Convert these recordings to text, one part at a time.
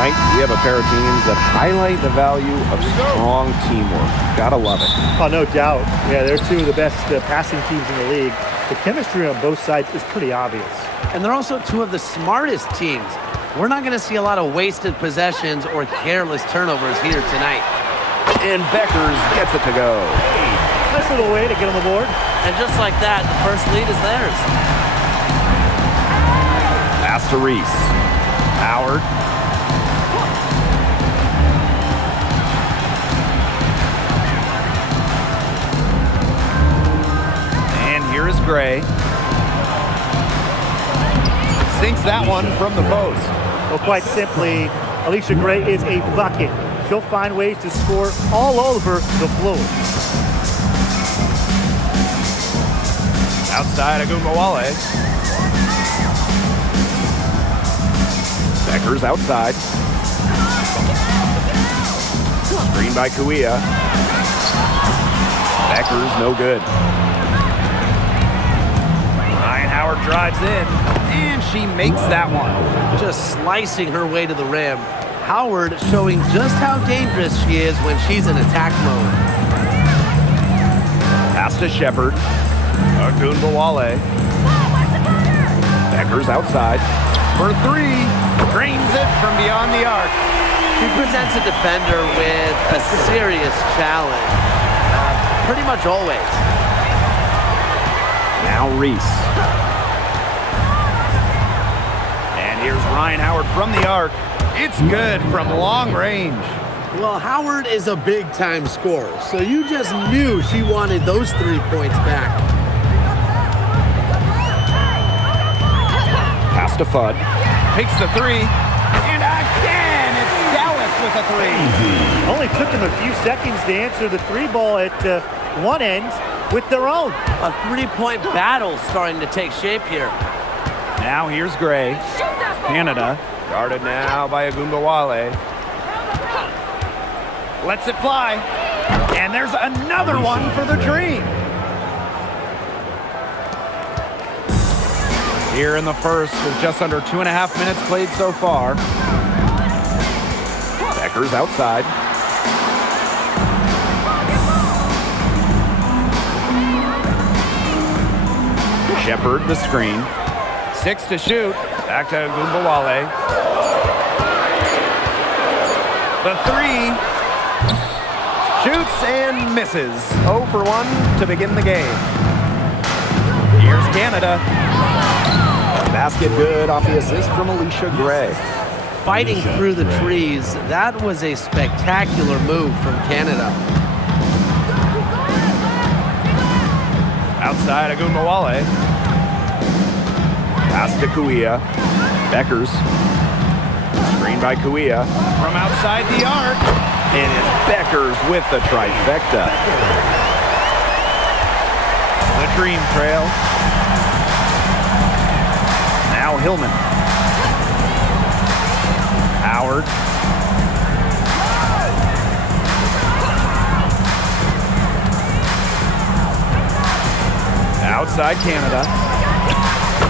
Tonight, we have a pair of teams that highlight the value of strong teamwork. Gotta love it. Oh, no doubt. Yeah, they're two of the best passing teams in the league. The chemistry on both sides is pretty obvious. And they're also two of the smartest teams. We're not going to see a lot of wasted possessions or careless turnovers here tonight. And Beckers gets it to go. Nice little way to get on the board. And just like that, the first lead is theirs. Pass to Reese. Howard. And here is Gray. Sinks that one from the post. Well, quite simply, Alicia Gray is a bucket. She'll find ways to score all over the floor. Outside Agumbawale. Beckers outside. Screen by Kuia. Beckers no good. Ryan Howard drives in, and she makes that one. Just slicing her way to the rim. Howard showing just how dangerous she is when she's in attack mode. Pass to Shepard. Agumbawale. Beckers outside. For three. Drains it from beyond the arc. She presents a defender with a serious challenge. Pretty much always. Now Reese. And here's Ryan Howard from the arc. It's good from long range. Well, Howard is a big-time scorer, so you just knew she wanted those 3 points back. Pass to Fudd. Takes the three. And again, it's Dallas with a three. Only took them a few seconds to answer the three ball at one end with their own. A 3-point battle starting to take shape here. Now here's Gray. Canada. Guarded now by Agumbawale. Lets it fly. And there's another one for the Dream. Here in the first with just under 2.5 minutes played so far. Beckers outside. Shepard the screen. 6 to shoot. Back to Agumbawale. The three. Shoots and misses. 0 for 1 to begin the game. Here's Canada. Basket good off the assist from Alicia Gray. Fighting through the trees, that was a spectacular move from Canada. Outside Agumbawale. Pass to Kuia. Beckers. Screen by Kuia. From outside the arc. And it's Beckers with the trifecta. The Dream trail. Now Hillman. Howard. Outside Canada.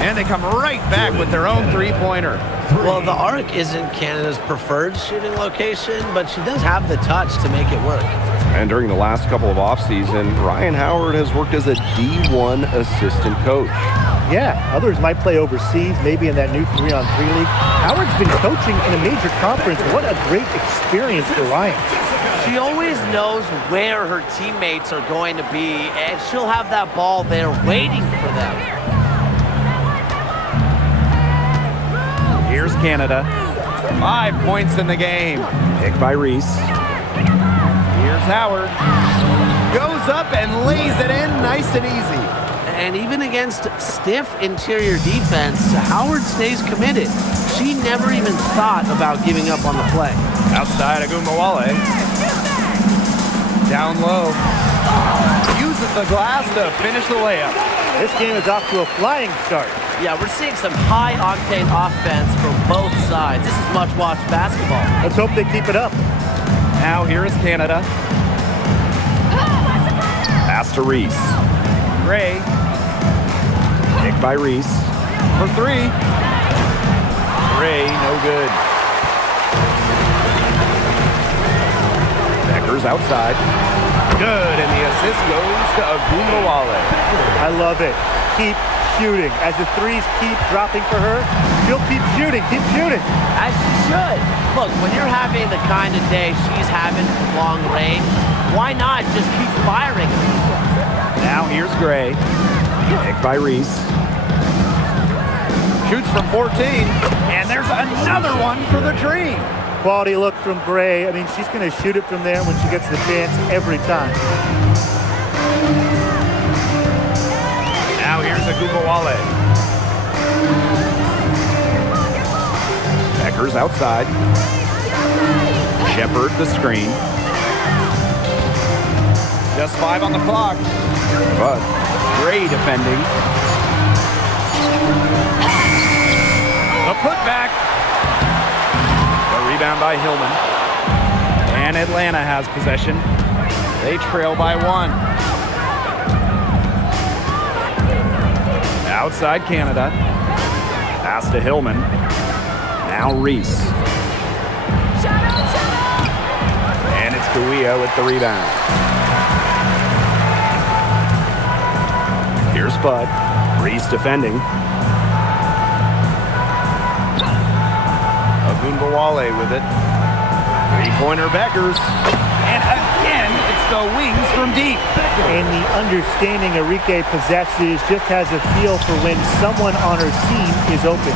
And they come right back with their own three-pointer. Well, the arc isn't Canada's preferred shooting location, but she does have the touch to make it work. And during the last couple of off-season, Ryan Howard has worked as a D1 assistant coach. Yeah, others might play overseas, maybe in that new 3-on-3 league. Howard's been coaching in a major conference. What a great experience for Ryan. She always knows where her teammates are going to be, and she'll have that ball there waiting for them. Here's Canada. 5 points in the game. Picked by Reese. Here's Howard. Goes up and lays it in nice and easy. And even against stiff interior defense, Howard stays committed. She never even thought about giving up on the play. Outside Agumbawale. Down low. Uses the glass to finish the layup. This game is off to a flying start. Yeah, we're seeing some high-octane offense from both sides. This is much-watched basketball. Let's hope they keep it up. Now here is Canada. Pass to Reese. Gray. Picked by Reese. For three. Gray, no good. Beckers outside. Good, and the assist goes to Agumbawale. I love it. Keep shooting. As the threes keep dropping for her, she'll keep shooting. Keep shooting. As she should. Look, when you're having the kind of day she's having from long range, why not just keep firing? Now here's Gray. Picked by Reese. Shoots from 14, and there's another one for the Dream. Quality look from Gray. I mean, she's going to shoot it from there when she gets the chance every time. Now here's Agumbawale. Beckers outside. Shepard the screen. Just 5 on the clock. But Gray defending. A putback. The rebound by Hillman. And Atlanta has possession. They trail by 1. Outside Canada. Pass to Hillman. Now Reese. And it's Kawia with the rebound. Here's Bud. Reese defending. Agumbawale with it. Three-pointer Beckers. And again, it's the wings from deep. And the understanding Enrique possesses, just has a feel for when someone on her team is open.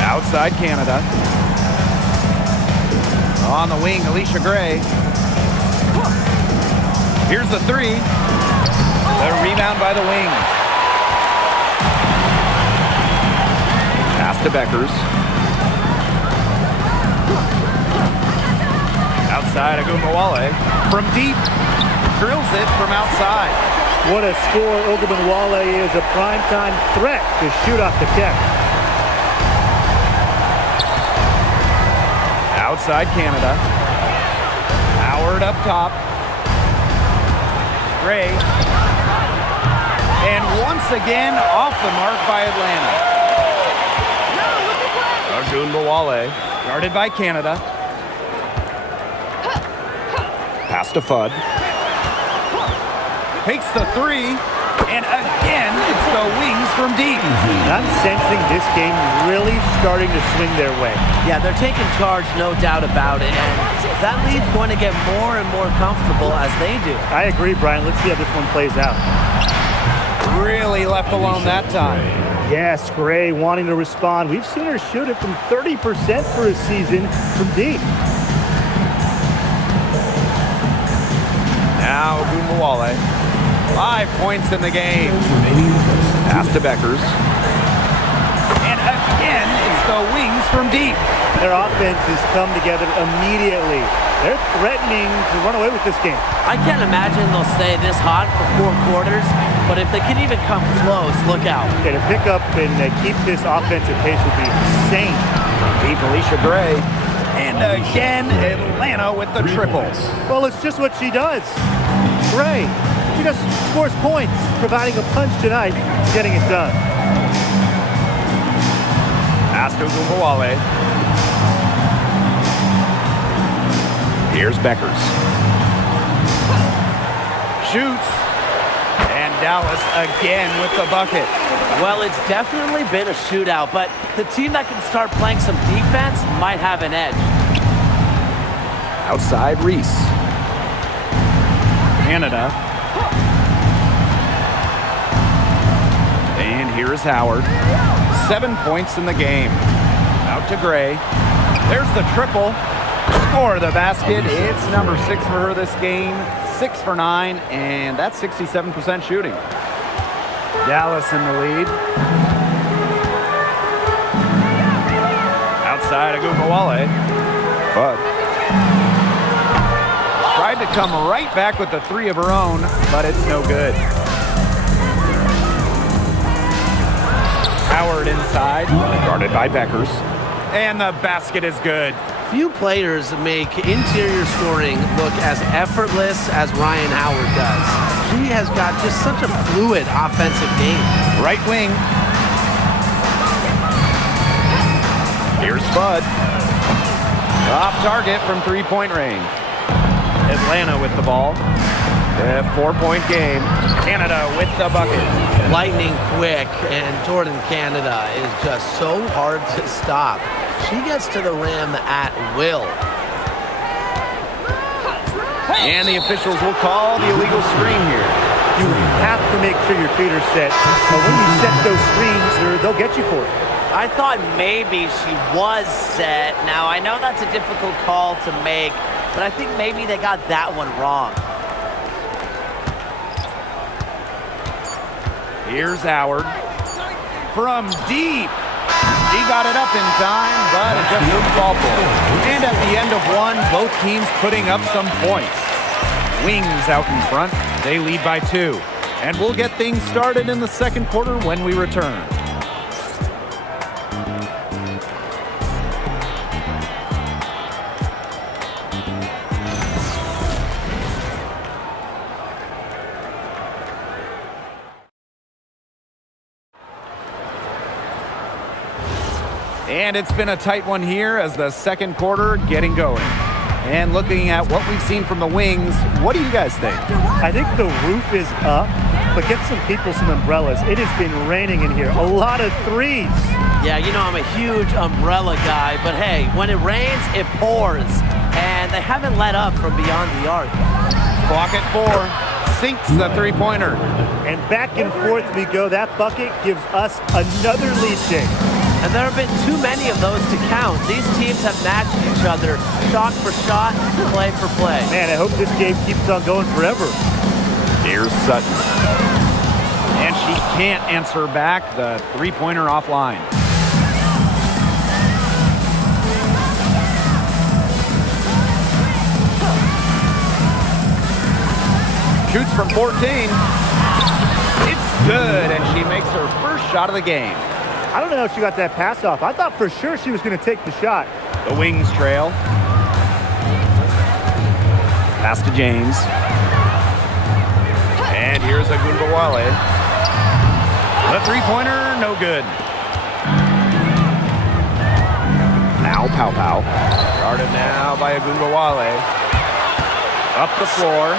Outside Canada. On the wing, Alicia Gray. Here's the 3. The rebound by the wing. Pass to Beckers. Outside Agumbawale. From deep. Drills it from outside. What a score Agumbawale is, a primetime threat to shoot off the catch. Outside Canada. Howard up top. Gray. And once again, off the mark by Atlanta. Agumbawale, guarded by Canada. Pass to Fudd. Takes the 3. And again, it's the wings from deep. I'm sensing this game really starting to swing their way. Yeah, they're taking charge, no doubt about it. And that lead's going to get more and more comfortable as they do. I agree, Brian. Let's see how this one plays out. Really left alone that time. Yes, Gray wanting to respond. We've seen her shoot it from 30% for a season from deep. Now Agumbawale. 5 points in the game. Pass to Beckers. And again, it's the wings from deep. Their offense has come together immediately. They're threatening to run away with this game. I can't imagine they'll stay this hot for 4 quarters, but if they can even come close, look out. Yeah, to pick up and keep this offensive pace would be insane. Deep Alicia Gray. And again, Atlanta with the triples. Well, it's just what she does. Gray, she just scores points, providing a punch tonight, getting it done. Pass to Agumbawale. Here's Beckers. Shoots. And Dallas again with the bucket. Well, it's definitely been a shootout, but the team that can start playing some defense might have an edge. Outside Reese. Canada. And here is Howard. 7 points in the game. Out to Gray. There's the triple. Score the basket. It's number 6 for her this game. 6 for 9, and that's 67% shooting. Dallas in the lead. Outside Agumbawale. Fudd. Tried to come right back with the 3 of her own, but it's no good. Howard inside, guarded by Beckers. And the basket is good. Few players make interior scoring look as effortless as Ryan Howard does. She has got just such a fluid offensive game. Right wing. Here's Fudd. Off target from three-point range. Atlanta with the ball. A 4-point game. Canada with the bucket. Lightning quick, and Jordan Canada is just so hard to stop. She gets to the rim at will. And the officials will call the illegal screen here. You have to make sure your feet are set. But when you set those screens, they'll get you for it. I thought maybe she was set. Now, I know that's a difficult call to make, but I think maybe they got that one wrong. Here's Howard from deep. He got it up in time, but it just wouldn't fall for him. And at the end of one, both teams putting up some points. Wings out in front. They lead by 2. And we'll get things started in the second quarter when we return. And it's been a tight one here as the second quarter getting going. And looking at what we've seen from the Wings, what do you guys think? I think the roof is up, but get some people some umbrellas. It has been raining in here. A lot of threes. Yeah, you know I'm a huge umbrella guy, but hey, when it rains, it pours. And they haven't let up from beyond the arc. Clock at 4. Sinks the three-pointer. And back and forth we go. That bucket gives us another lead change. And there have been too many of those to count. These teams have matched each other shot for shot, play for play. Man, I hope this game keeps on going forever. Here's Sutton. And she can't answer back the three-pointer offline. Shoots from 14. It's good, and she makes her first shot of the game. I don't know how she got that pass off. I thought for sure she was going to take the shot. The Wings trail. Pass to James. And here's Agunbawale. The three-pointer, no good. Now Pau. Guarded now by Agunbawale. Up the floor.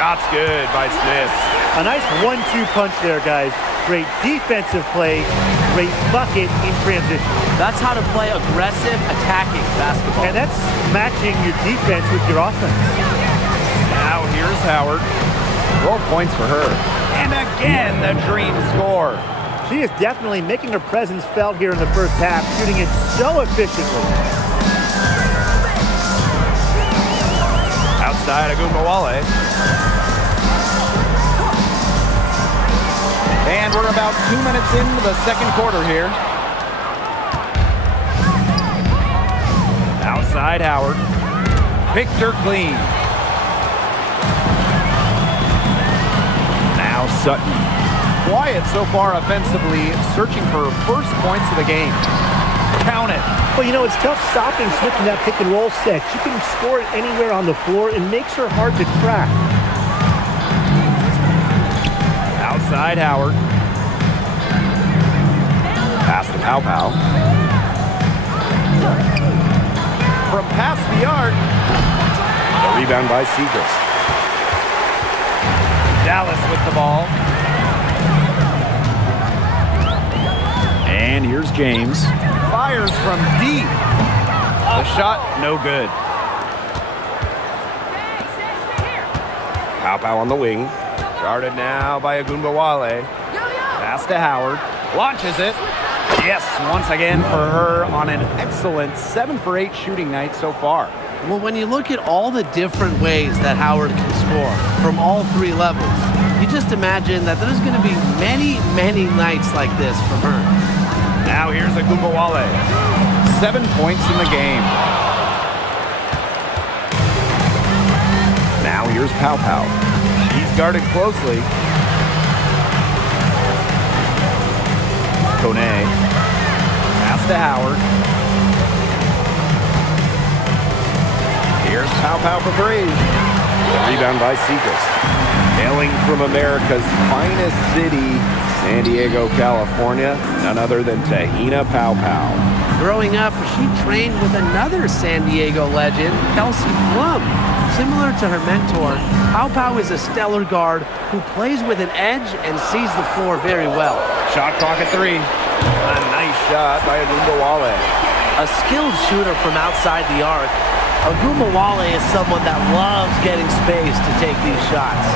Shot's good by Smith. A nice 1-2 punch there, guys. Great defensive play, great bucket in transition. That's how to play aggressive, attacking basketball. And that's matching your defense with your offense. Now here's Howard. 12 points for her. And again, the dream score. She is definitely making her presence felt here in the first half, shooting it so efficiently. Outside Agunbawale. And we're about 2 minutes into the second quarter here. Outside Howard. Picked her clean. Now Sutton. Quiet so far offensively, searching for her first points of the game. Count it. Well, you know, it's tough stopping Smith in that pick and roll set. She can score it anywhere on the floor. It makes her hard to track. Outside Howard. Pass to Pau. From past the arc. A rebound by Seagrass. Dallas with the ball. And here's James. Fires from deep. The shot, no good. Pau on the wing. Guarded now by Agunbawale. Pass to Howard. Launches it. Yes, once again for her on an excellent 7 for 8 shooting night so far. Well, when you look at all the different ways that Howard can score from all 3 levels, you just imagine that there's going to be many, many nights like this from her. Now here's Agunbawale. 7 points in the game. Now here's Pau. She's guarded closely. Kone. Pass to Howard. Here's Pau for 3. Rebound by Seagrass. Hailing from America's finest city, San Diego, California, none other than Tahina Pau. Growing up, she trained with another San Diego legend, Kelsey Plum. Similar to her mentor, Pau Pau is a stellar guard who plays with an edge and sees the floor very well. Shot clock at 3. A nice shot by Agumbawale. A skilled shooter from outside the arc, Agumbawale is someone that loves getting space to take these shots.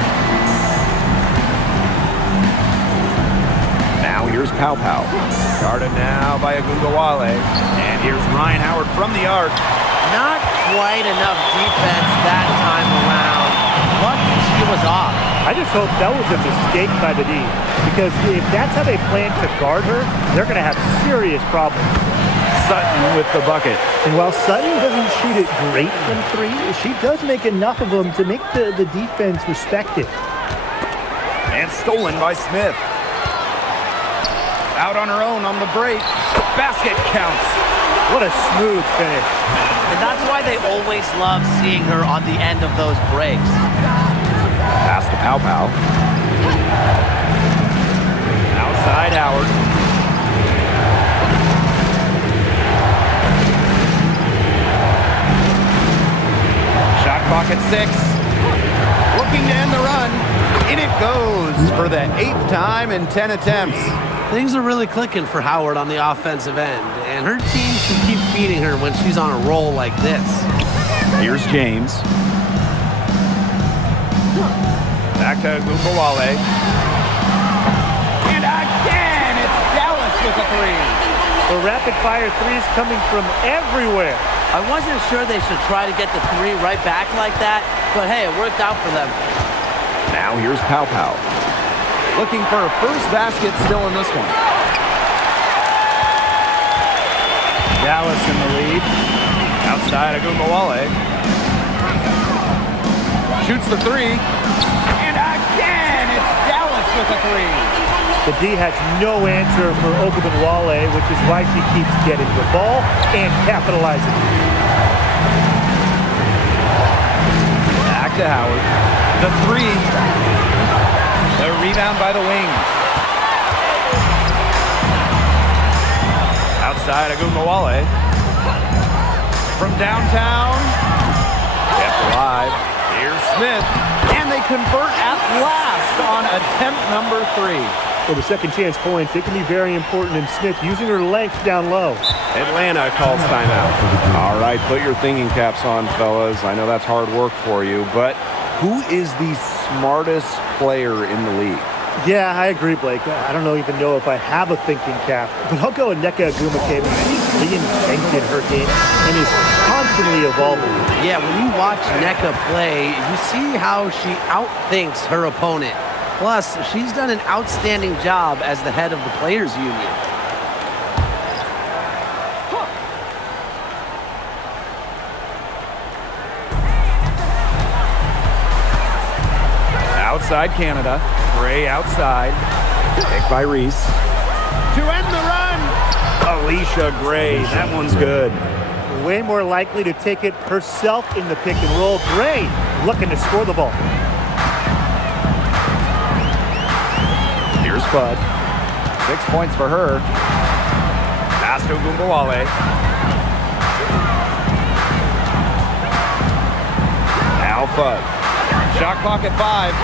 Now here's Pau Pau. Guarded now by Agumbawale. And here's Ryan Howard from the arc. Not quite enough defense that time around. Lucky she was off. I just hope that was a mistake by the D, because if that's how they plan to guard her, they're going to have serious problems. Sutton with the bucket. And while Sutton doesn't shoot it great from 3, she does make enough of them to make the defense respect it. And stolen by Smith. Out on her own on the break. Basket counts. What a smooth finish. And that's why they always love seeing her on the end of those breaks. Pass to Pau Pau. Outside Howard. Shot clock at 6. Looking to end the run. In it goes for the 8th time in 10 attempts. Things are really clicking for Howard on the offensive end, and her team should keep feeding her when she's on a roll like this. Here's James. Back to Agumbawale. And again, it's Dallas with a 3. The rapid-fire threes coming from everywhere. I wasn't sure they should try to get the 3 right back like that, but hey, it worked out for them. Now here's Pau Pau. Looking for a first basket still in this one. Dallas in the lead. Outside Agumbawale. Shoots the 3. And again, it's Dallas with a 3. The D has no answer for Ogunbowale, which is why she keeps getting the ball and capitalizing. Back to Howard. The 3. The rebound by the wing. Outside Agumbawale. From downtown. Kept alive. Here's Smith. And they convert at last on attempt number 3. For the second chance points, it can be very important, and Smith using her length down low. Atlanta calls timeout. All right, put your thinking caps on, fellas. I know that's hard work for you, but who is the smartest player in the league? Yeah, I agree, Blake. I don't even know if I have a thinking cap, but I'll go with Nneka Agumbawale. She's reinvented her game and is constantly evolving. Yeah, when you watch Nneka play, you see how she outthinks her opponent. Plus, she's done an outstanding job as the head of the Players Union. Outside Canada. Gray outside. Picked by Reese. To end the run. Alicia Gray. That one's good. Way more likely to take it herself in the pick and roll. Gray looking to score the ball. Here's Fudd. 6 points for her. Pass to Agumbawale. Now Fudd. Shot clock at 5.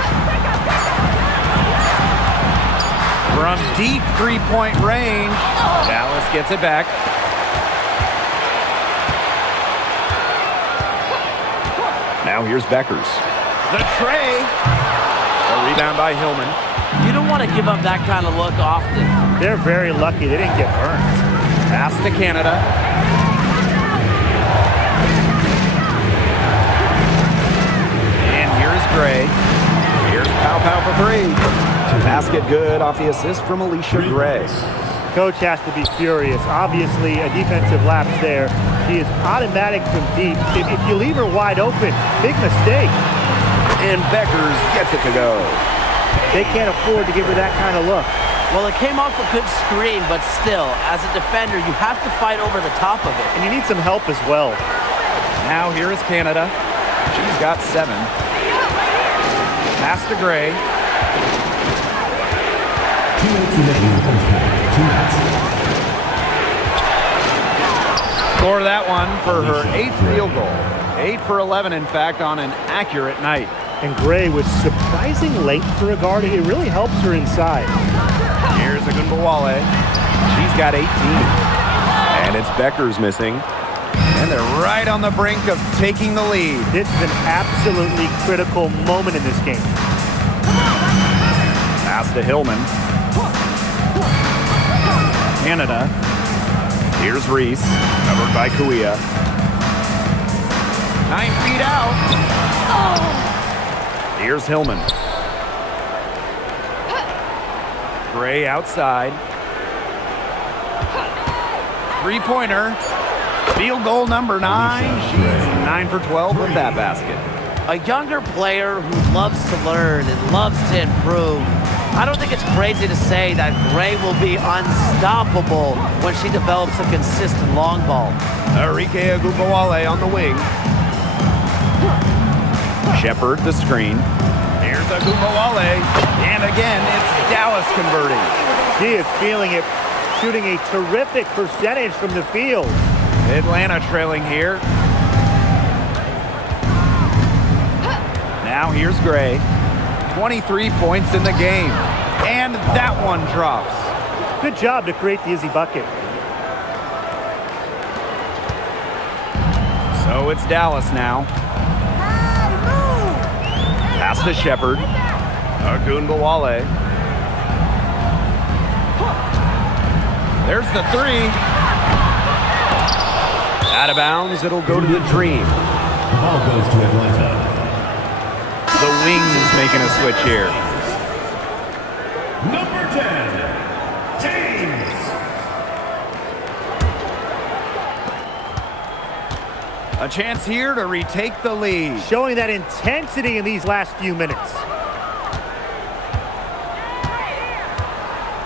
From deep three-point range, Dallas gets it back. Now here's Beckers. The tray. A rebound by Hillman. You don't want to give up that kind of look often. They're very lucky they didn't get burned. Pass to Canada. And here's Gray. Here's Pau Pau for 3. Basket good off the assist from Alicia Gray. Coach has to be furious. Obviously, a defensive lapse there. She is automatic from deep. If you leave her wide open, big mistake. And Beckers gets it to go. They can't afford to give her that kind of look. Well, it came off a good screen, but still, as a defender, you have to fight over the top of it. And you need some help as well. Now here is Canada. She's got 7. Pass to Gray. Score that one for her 8th field goal. 8 for 11, in fact, on an accurate night. And Gray was surprising length for a guard. It really helps her inside. Here's Agunbowale. She's got 18. And it's Becker's missing. And they're right on the brink of taking the lead. This is an absolutely critical moment in this game. Pass to Hillman. Canada. Here's Reese, covered by Kuia. 9 feet out. Here's Hillman. Gray outside. Three-pointer. Field goal number 9. She's 9 for 12 with that basket. A younger player who loves to learn and loves to improve. I don't think it's crazy to say that Gray will be unstoppable when she develops a consistent long ball. Arike Agunbowale on the wing. Shepard the screen. Here's Agunbowale. And again, it's Dallas converting. She is feeling it, shooting a terrific percentage from the field. Atlanta trailing here. Now here's Gray. 23 points in the game. And that one drops. Good job to create the easy bucket. So it's Dallas now. Pass to Shepard. Agunbowale. There's the 3. Out of bounds, it'll go to the Dream. The ball goes to Atlanta. The Wings making a switch here. Number 10, James. A chance here to retake the lead. Showing that intensity in these last few minutes.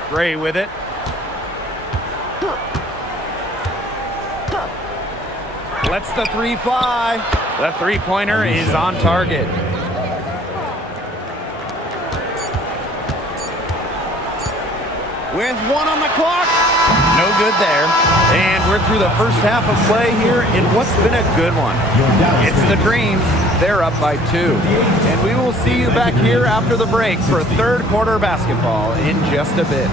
Gray with it. Lets the 3 fly. The three-pointer is on target. With 1 on the clock. No good there. And we're through the first half of play here in what's been a good one. It's the Dream. They're up by 2. And we will see you back here after the break for third quarter basketball in just a bit.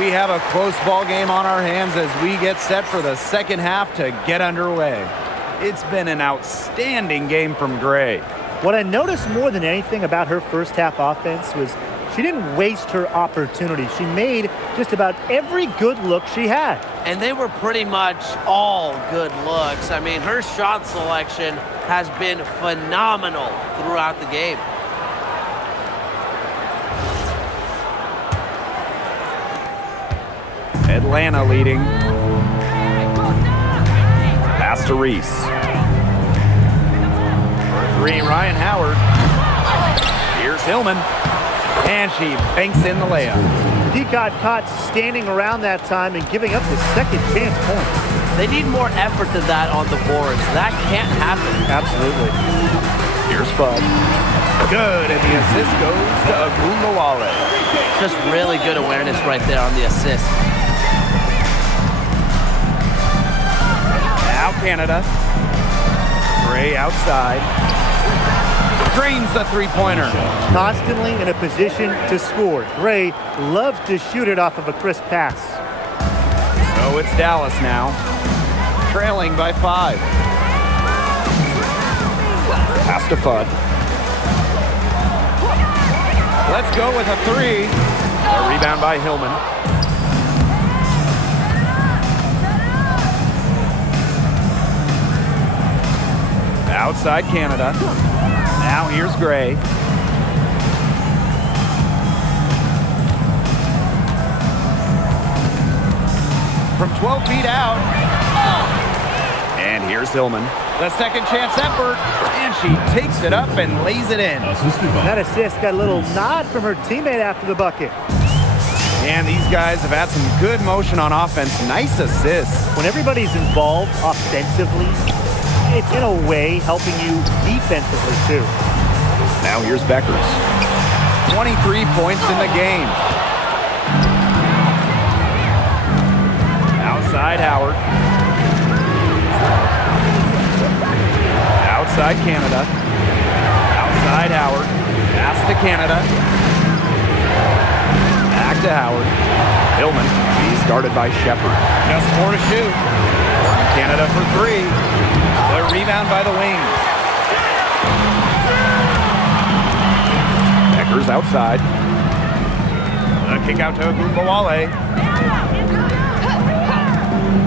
We have a close ball game on our hands as we get set for the second half to get underway. It's been an outstanding game from Gray. What I noticed more than anything about her first half offense was she didn't waste her opportunity. She made just about every good look she had. And they were pretty much all good looks. I mean, her shot selection has been phenomenal throughout the game. Atlanta leading. Pass to Reese. For 3, Ryan Howard. Here's Hillman. And she banks in the layup. He got caught standing around that time and giving up the second chance points. They need more effort than that on the boards. That can't happen. Absolutely. Here's Bud. Good, and the assist goes to Agunbowale. Just really good awareness right there on the assist. Now Canada. Gray outside. Drains the three-pointer. Constantly in a position to score. Gray loves to shoot it off of a crisp pass. So it's Dallas now, trailing by 5. Pass to Fudd. Let's go with a three. A rebound by Hillman. Outside Canada. Now here's Gray. From 12 feet out. And here's Hillman. The second chance effort. And she takes it up and lays it in. That assist got a little nod from her teammate after the bucket. And these guys have had some good motion on offense. Nice assists. When everybody's involved offensively, it's in a way helping you defensively too. Now here's Beckers. 23 points in the game. Outside Howard. Outside Canada. Outside Howard. Pass to Canada. Back to Howard. Hillman. He's guarded by Shepard. Just 4 to shoot. Canada for 3. The rebound by the wings. Beckers outside. A kick out to Agumbawale.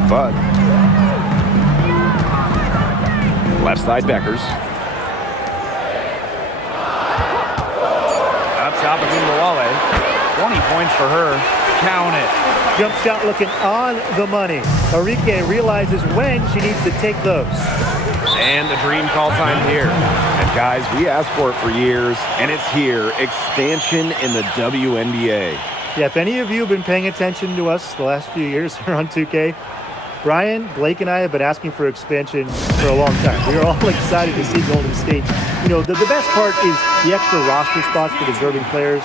Fudd. Left side Beckers. Up top Agumbawale. 20 points for her. Count it. Jump shot looking on the money. Enrique realizes when she needs to take those. And the dream call time here. And guys, we asked for it for years, and it's here. Expansion in the WNBA. Yeah, if any of you have been paying attention to us the last few years here on 2K, Brian, Blake, and I have been asking for expansion for a long time. We are all excited to see Golden State. You know, the best part is the extra roster spots for deserving players.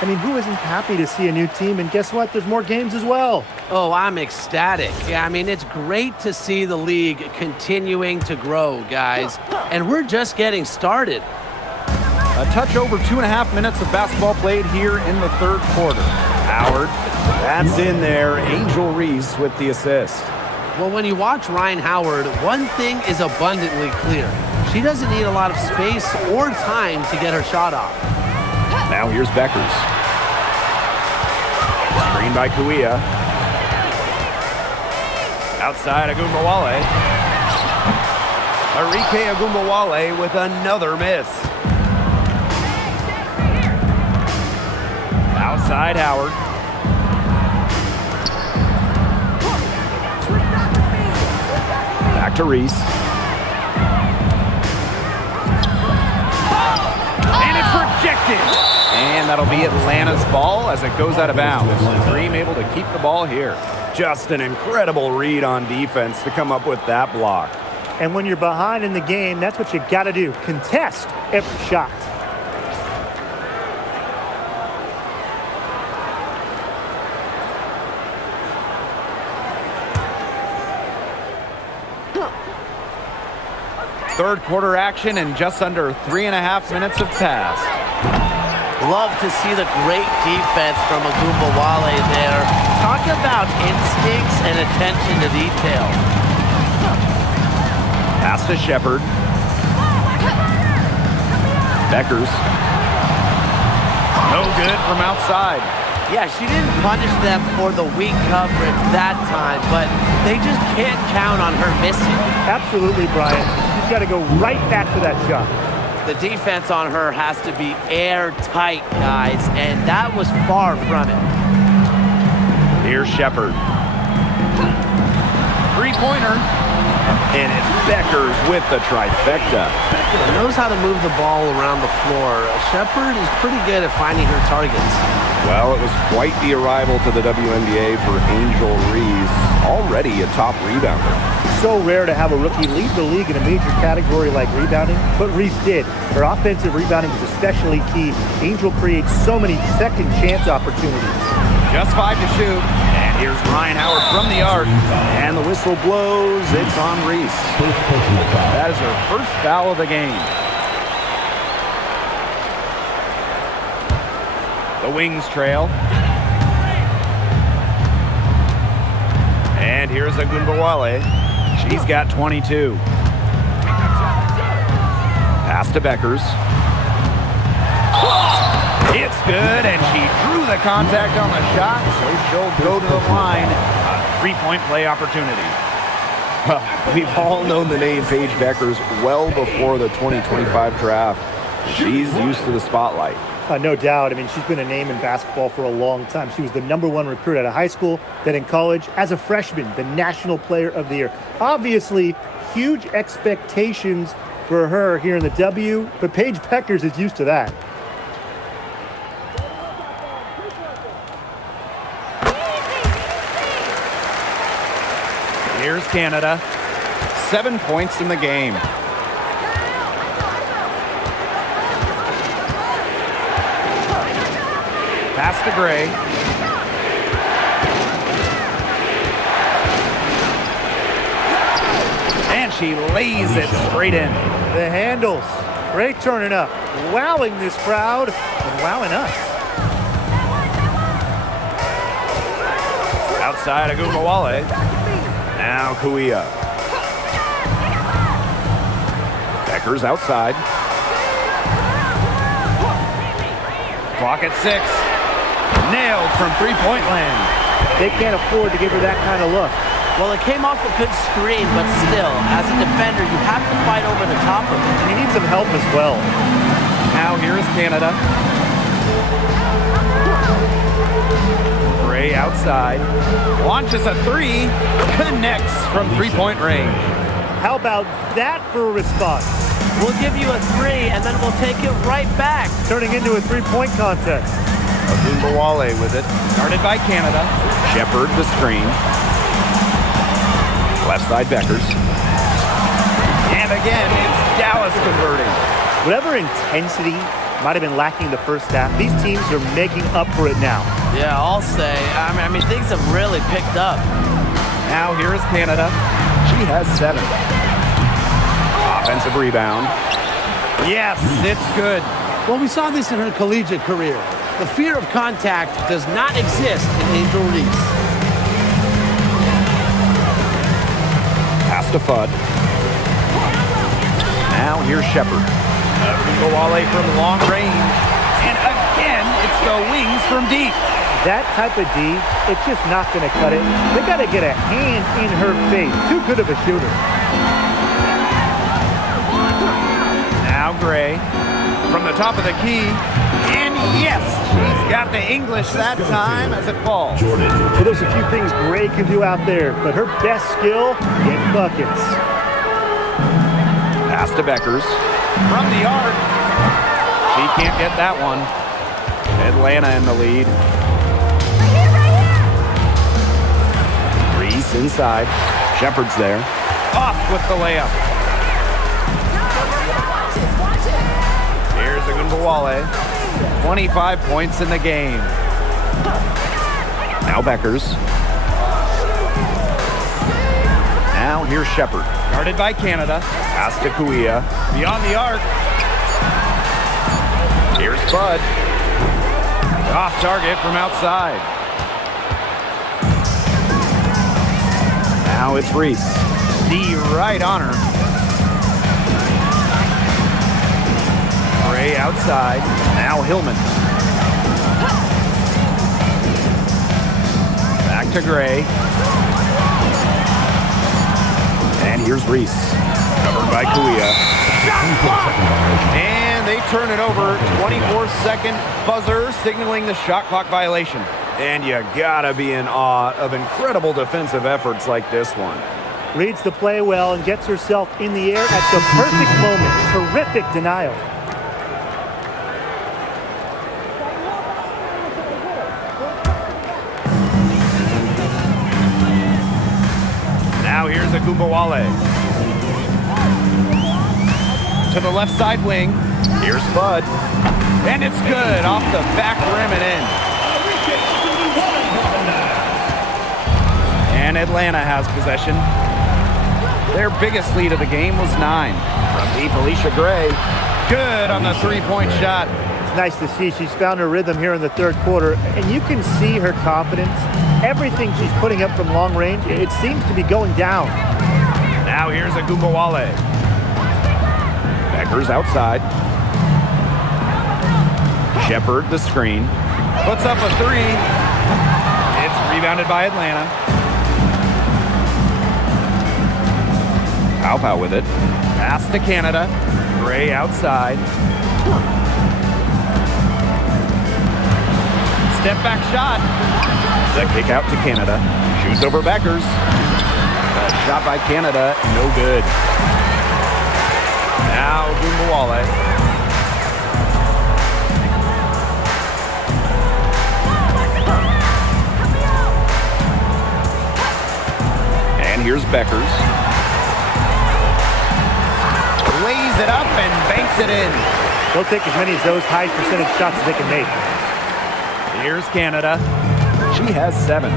I mean, who isn't happy to see a new team? And guess what? There's more games as well. Oh, I'm ecstatic. Yeah, I mean, it's great to see the league continuing to grow, guys. And we're just getting started. A touch over 2.5 minutes of basketball played here in the third quarter. Howard, that's in there. Angel Reese with the assist. Well, when you watch Ryan Howard, one thing is abundantly clear. She doesn't need a lot of space or time to get her shot off. Now here's Beckers. Screen by Kuia. Outside Agumbawale. Enrique Agumbawale with another miss. Outside Howard. Back to Reese. And it's rejected. And that'll be Atlanta's ball as it goes out of bounds. Dream able to keep the ball here. Just an incredible read on defense to come up with that block. And when you're behind in the game, that's what you got to do. Contest every shot. Third quarter action and just under 3.5 minutes have passed. Love to see the great defense from Agumbawale there. Talk about instincts and attention to detail. Pass to Shepard. Beckers. No good from outside. Yeah, she didn't punish them for the weak coverage that time, but they just can't count on her missing. Absolutely, Brian. She's got to go right back to that shot. The defense on her has to be airtight, guys, and that was far from it. Here's Shepard. Three-pointer. And it's Beckers with the trifecta. Knows how to move the ball around the floor. Shepard is pretty good at finding her targets. Well, it was quite the arrival to the WNBA for Angel Reese, already a top rebounder. So rare to have a rookie lead the league in a major category like rebounding, but Reese did. Her offensive rebounding is especially key. Angel creates so many second chance opportunities. Just 5 to shoot. And here's Ryan Howard from the arc. And the whistle blows. It's on Reese. That is her first foul of the game. The Wings trail. And here's Agumbawale. She's got 22. Pass to Beckers. It's good, and she drew the contact on the shot, so she'll go to the line. A three-point play opportunity. We've all known the name Paige Beckers well before the 2025 draft. She's used to the spotlight. No doubt. I mean, she's been a name in basketball for a long time. She was the #1 recruit out of high school, then in college. As a freshman, the National Player of the Year. Obviously, huge expectations for her here in the W, but Paige Beckers is used to that. Here's Canada. 7 points in the game. Pass to Gray. And she lays it straight in. The handles. Gray turning up, wowing this crowd and wowing us. Outside Agumbawale. Now Kuia. Beckers outside. Clock at 6. Nailed from three-point land. They can't afford to give her that kind of look. Well, it came off a good screen, but still, as a defender, you have to fight over the top of it. You need some help as well. Now here's Canada. Gray outside. Launches a three. Connects from three-point range. How about that for a response? We'll give you a 3, and then we'll take it right back. Turning into a three-point contest. Agumbawale with it. Guarded by Canada. Shepard the screen. Left side Beckers. And again, it's Dallas converting. Whatever intensity might have been lacking the first half, these teams are making up for it now. Yeah, I'll say. I mean, things have really picked up. Now here is Canada. She has 7. Offensive rebound. Yes, it's good. Well, we saw this in her collegiate career. The fear of contact does not exist in Angel Reese. Pass to Fudd. Now here's Shepard. Agumbawale from long range. And again, it's the wings from deep. That type of D, it's just not going to cut it. They got to get a hand in her face. Too good of a shooter. Now Gray from the top of the key. And yes, she's got the English that time as it falls. Jordan. So there's a few things Gray can do out there, but her best skill, get buckets. Pass to Beckers. From the arc. She can't get that one. Atlanta in the lead. Reese inside. Shepard's there. Off with the layup. Here's Agumbawale. 25 points in the game. Now Beckers. Now here's Shepard. Guarded by Canada. Pass to Kuia. Beyond the arc. Here's Fudd. Off target from outside. Now it's Reese. D right on her. Gray outside. Now Hillman. Back to Gray. And here's Reese. Covered by Kuia. And they turn it over. 24-second buzzer signaling the shot clock violation. And you gotta be in awe of incredible defensive efforts like this one. Reads the play well and gets herself in the air at the perfect moment. Terrific denial. Now here's Agumbawale. To the left side wing. Here's Fudd. And it's good off the back rim and in. And Atlanta has possession. Their biggest lead of the game was 9. From deep, Alicia Gray. Good on the three-point shot. It's nice to see she's found her rhythm here in the third quarter, and you can see her confidence. Everything she's putting up from long range, it seems to be going down. Now here's Agumbawale. Beckers outside. Shepard the screen. Puts up a three. It's rebounded by Atlanta. Pow with it. Pass to Canada. Gray outside. Step back shot. The kick out to Canada. Shoots over Beckers. A shot by Canada, no good. Now Gumbawale. And here's Beckers. Lays it up and banks it in. They'll take as many of those high percentage shots as they can make. Here's Canada. She has 7.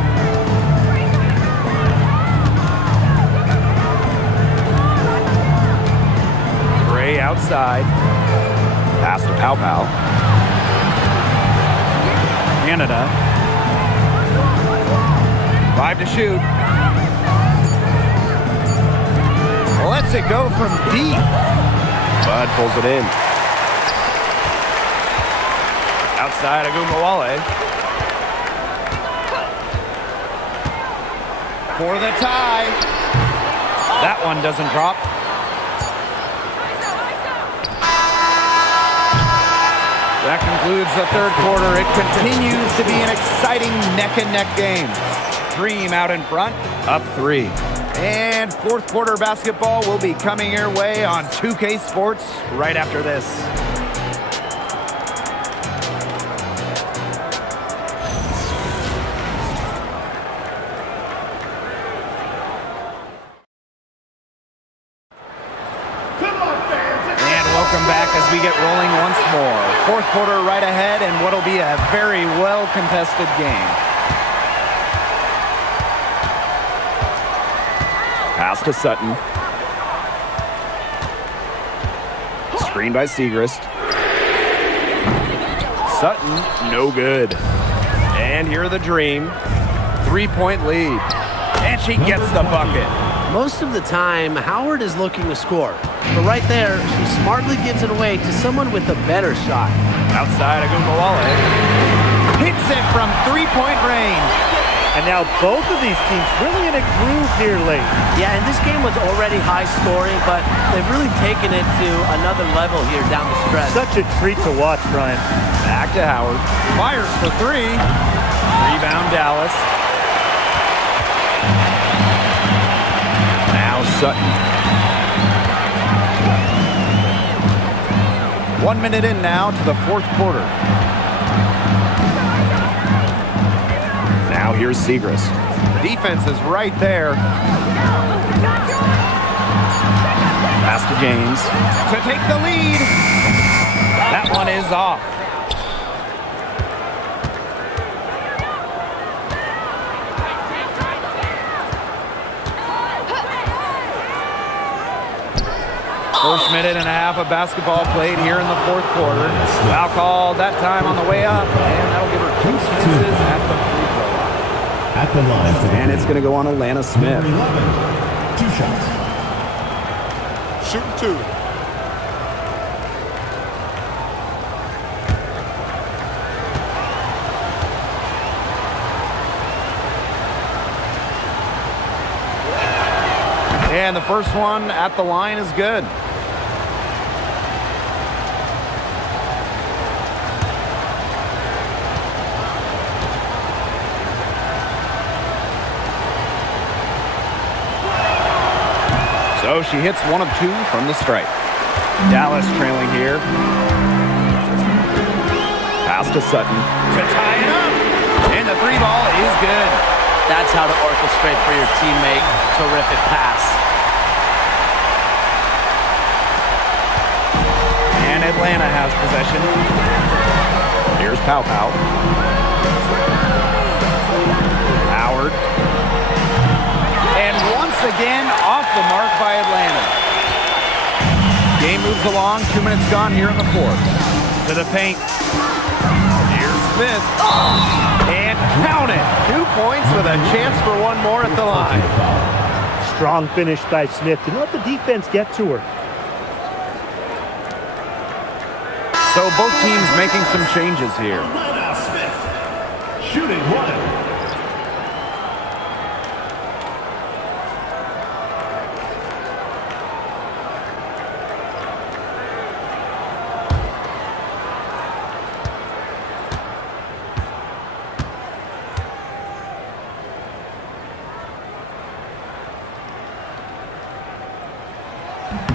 Gray outside. Pass to Pow. Canada. 5 to shoot. Lets it go from deep. Bud pulls it in. Outside Agumbawale. For the tie. That one doesn't drop. That concludes the third quarter. It continues to be an exciting neck-and-neck game. Dream out in front, up 3. And fourth quarter basketball will be coming your way on 2K Sports right after this. Welcome back as we get rolling once more. Fourth quarter right ahead and what'll be a very well-contested game. Pass to Sutton. Screen by Segrist. Sutton, no good. And here the Dream. 3-point lead. And she gets the bucket. Most of the time, Howard is looking to score. But right there, she smartly gives it away to someone with a better shot. Outside Agumbawale. Hits it from 3-point range. And now both of these teams really in a groove here late. Yeah, and this game was already high scoring, but they've really taken it to another level here down the stretch. Such a treat to watch, Brian. Back to Howard. Fires for 3. Rebound Dallas. Now Sutton. 1 minute in now to the fourth quarter. Now here's Segrist. Defense is right there. Pass to James to take the lead. That one is off. First minute and a half of basketball played here in the fourth quarter. Foul called that time on the way up, and that'll give her 2 chances at the free throw line. At the line for the And it's going to go on Atlanta Smith. 11. 2 shots. Shooting 2. And the first one at the line is good. So she hits 1 of 2 from the stripe. Dallas trailing here. Pass to Sutton to tie it up. And the 3 ball is good. That's how to orchestrate for your teammate. Terrific pass. And Atlanta has possession. Here's Pow. Howard. And once again, off the mark by Atlanta. Game moves along. 2 minutes gone here in the fourth. To the paint. Here's Smith. And count it. 2 points with a chance for 1 more at the line. Strong finish by Smith. Didn't let the defense get to her. So both teams making some changes here. Smith, shooting one.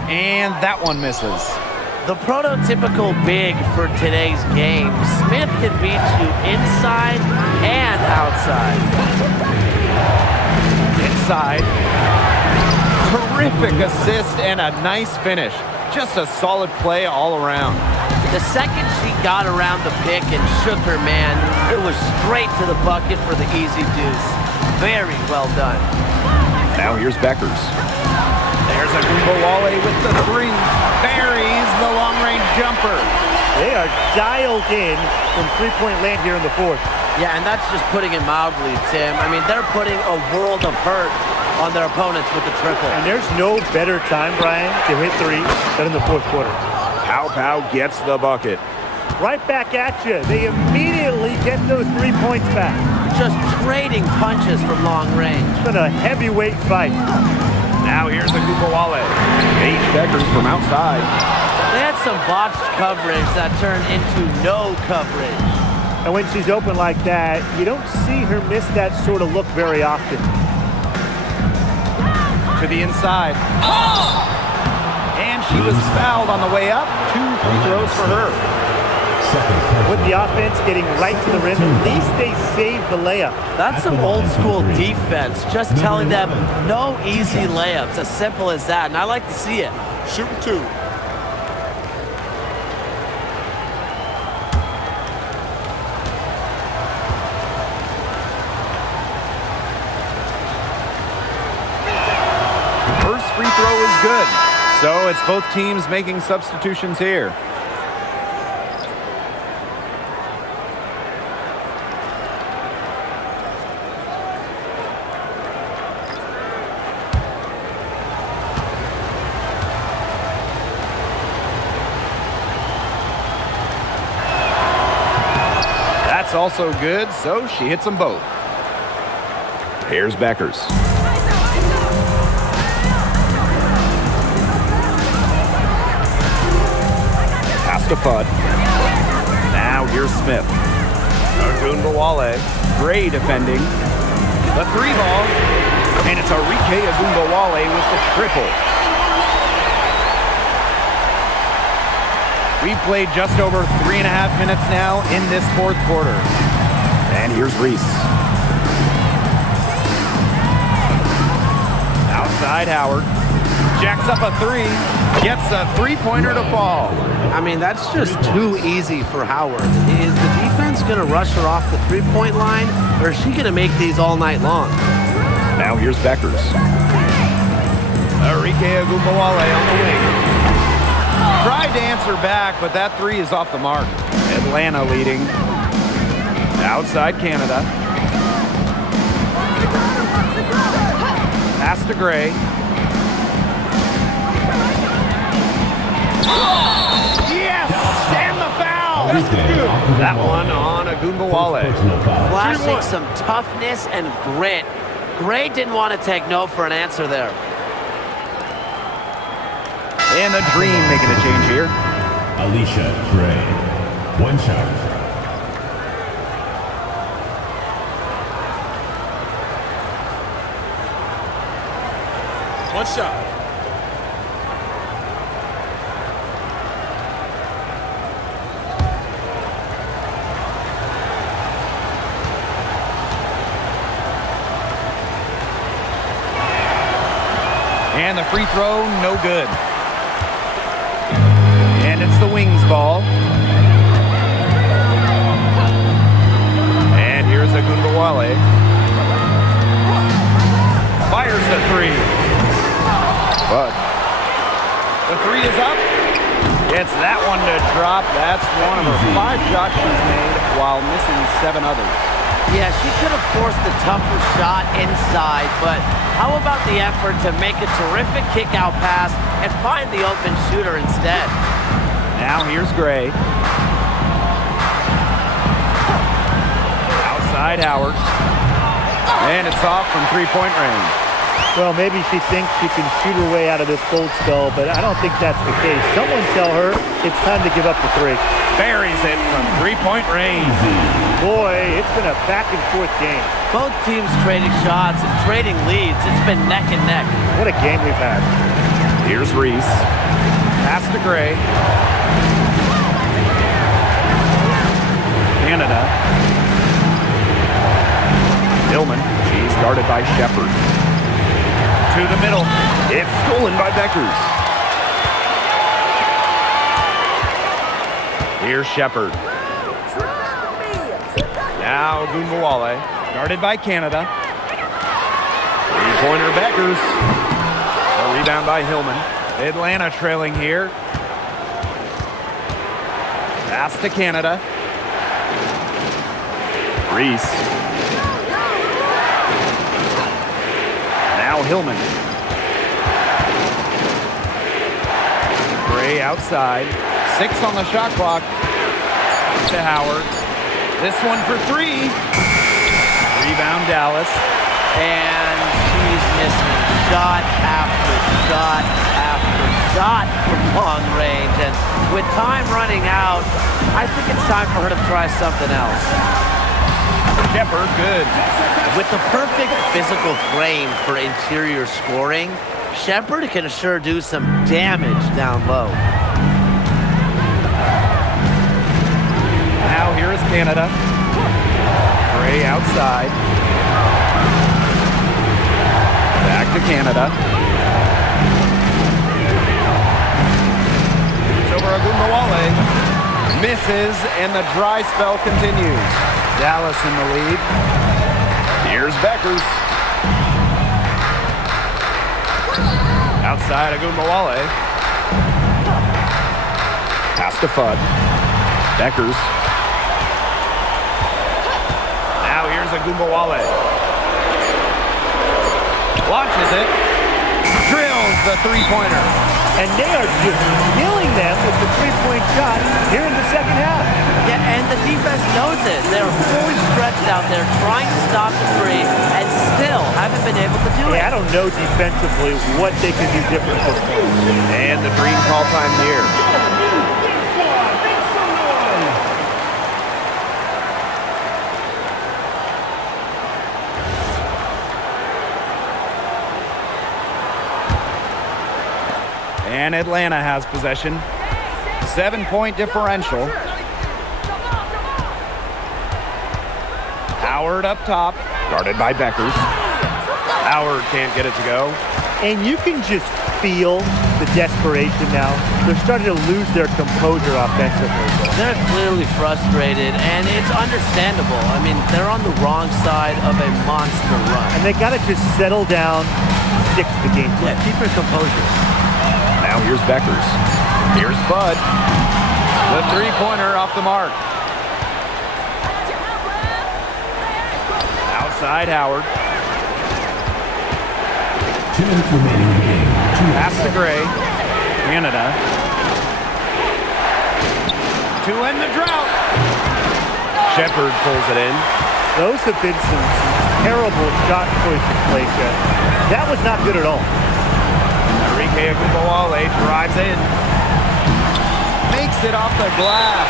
And that one misses. The prototypical big for today's game. Smith can beat you inside and outside. Inside. Terrific assist and a nice finish. Just a solid play all around. The second she got around the pick and shook her man, it was straight to the bucket for the easy deuce. Very well done. Now here's Beckers. There's Agumbawale with the three. Buries the long-range jumper. They are dialed in from three-point land here in the fourth. Yeah, and that's just putting it mildly, Tim. I mean, they're putting a world of hurt on their opponents with the triple. And there's no better time, Brian, to hit threes than in the fourth quarter. Pow gets the bucket. Right back at you. They immediately get those 3 points back. Just trading punches from long range. It's been a heavyweight fight. Now here's Agumbawale. Paige Beckers from outside. They had some botched coverage that turned into no coverage. And when she's open like that, you don't see her miss that sort of look very often. To the inside. And she was fouled on the way up. 2 free throws for her. With the offense getting right to the rim, at least they saved the layup. That's some old school defense. Just telling them no easy layups. As simple as that. And I like to see it. Shooting 2. First free throw is good. So it's both teams making substitutions here. That's also good, so she hits them both. Here's Beckers. Pass to Fudd. Now here's Smith. Agumbawale. Gray defending. The 3-ball. And it's Arike Agumbawale with the triple. We've played just over 3.5 minutes now in this fourth quarter. And here's Reese. Outside Howard. Jacks up a 3. Gets a 3-pointer to fall. I mean, that's just too easy for Howard. Is the defense going to rush her off the three-point line, or is she going to make these all night long? Now here's Beckers. Arike Agumbawale on the wing. Tried to answer back, but that 3 is off the mark. Atlanta leading. Outside Canada. Pass to Gray. Yes! And the foul! That one on Agumbawale. Flashing some toughness and grit. Gray didn't want to take no for an answer there. And the Dream making a change here. Alicia Gray. 1 shot. One shot. And the free throw, no good. And it's the Wings ball. And here's Agumbawale. Fires the 3. Fudd. The 3 is up. Gets that one to drop. That's one of her 5 shots she's made while missing 7 others. Yeah, she could have forced the tougher shot inside, but how about the effort to make a terrific kick-out pass and find the open shooter instead? Now here's Gray. Outside Howard. And it's off from three-point range. Well, maybe she thinks she can shoot her way out of this cold spell, but I don't think that's the case. Someone tell her it's time to give up the three. Buries it from three-point range. Boy, it's been a back-and-forth game. Both teams trading shots and trading leads. It's been neck and neck. What a game we've had. Here's Reese. Pass to Gray. Canada. Hillman. She's guarded by Shepard. To the middle. It's stolen by Beckers. Here's Shepard. Now Ogunbowale. Guarded by Canada. Three-pointer Beckers. A rebound by Hillman. Atlanta trailing here. Pass to Canada. Reese. Now Hillman. Gray outside. 6 on the shot clock. To Howard. This one for 3. Rebound Dallas. And she's missing shot after shot after shot from long range. And with time running out, I think it's time for her to try something else. Shepard, good. With the perfect physical frame for interior scoring, Shepard can sure do some damage down low. Now here is Canada. Gray outside. Back to Canada. It's over Ogunbowale. Misses, and the dry spell continues. Dallas in the lead. Here's Beckers. Outside Ogunbowale. Pass to Fudd. Beckers. Now here's Ogunbowale. Launches it. Drills the three-pointer. And they are just killing them with the three-point shot here in the second half. Yeah, and the defense knows it. They're fully stretched out there trying to stop the three and still haven't been able to do it. I don't know defensively what they can do different this point. And the dream call time here. And Atlanta has possession. 7-point differential. Howard up top. Guarded by Beckers. Howard can't get it to go. And you can just feel the desperation now. They're starting to lose their composure offensively. They're clearly frustrated, and it's understandable. I mean, they're on the wrong side of a monster run. And they got to just settle down, stick to the game plan. Yeah, keep your composure. Now here's Beckers. Here's Fudd. The three-pointer off the mark. Outside Howard. 2 minutes remaining in the game. Pass to Gray. Canada. To end the drought. Shepard pulls it in. Those have been some terrible shot choices played, Jeff. That was not good at all. Enrique Ogunbowale drives in. Makes it off the glass.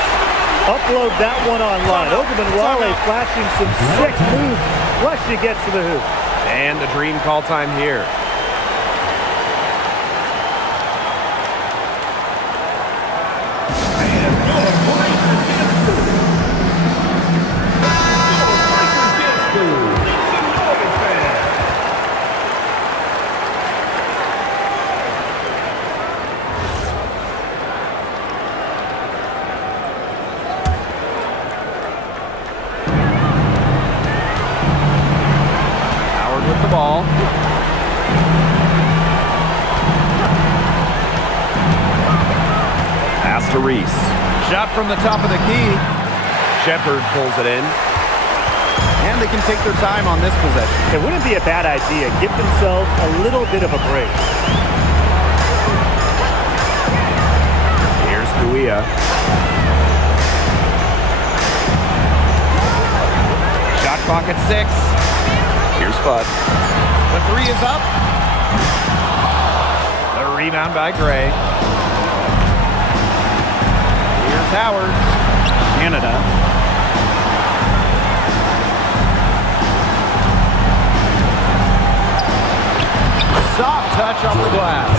Upload that one online. Ogunbowale flashing some sick moves. Plus she gets to the hoop. And the dream call time here. Ball. Pass to Reese. Shot from the top of the key. Shepard pulls it in. And they can take their time on this possession. It wouldn't be a bad idea. Give themselves a little bit of a break. Here's Guia. Shot Clock at 6. Here's Fudd. The 3 is up. The rebound by Gray. Here's Howard. Canada. Soft touch off the glass.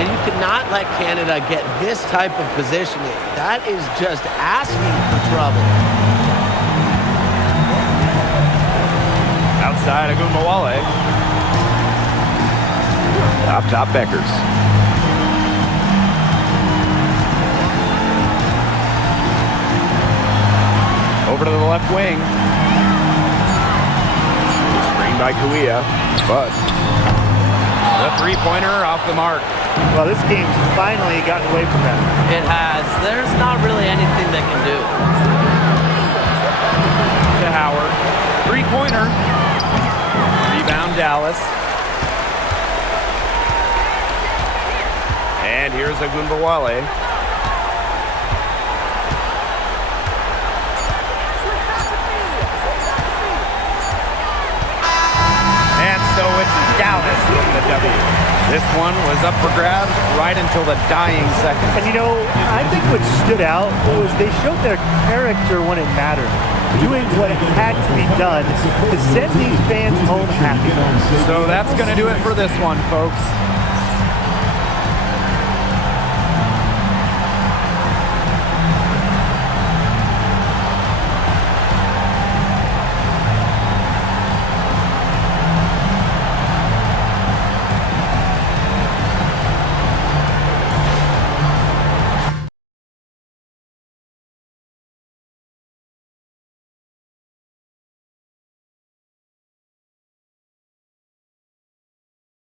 And you cannot let Canada get this type of positioning. That is just asking for trouble. Outside Agumbawale. Top Beckers. Over to the left wing. Screen by Kuia. Fudd. The three-pointer off the mark. Well, this game's finally gotten away from them. It has. There's not really anything they can do. To Howard. Three-pointer. Rebound Dallas. And here's Agumbawale. And so it's Dallas with the W. This one was up for grabs right until the dying second. And you know, I think what stood out was they showed their character when it mattered, doing what had to be done to send these fans home happy. So that's going to do it for this one, folks.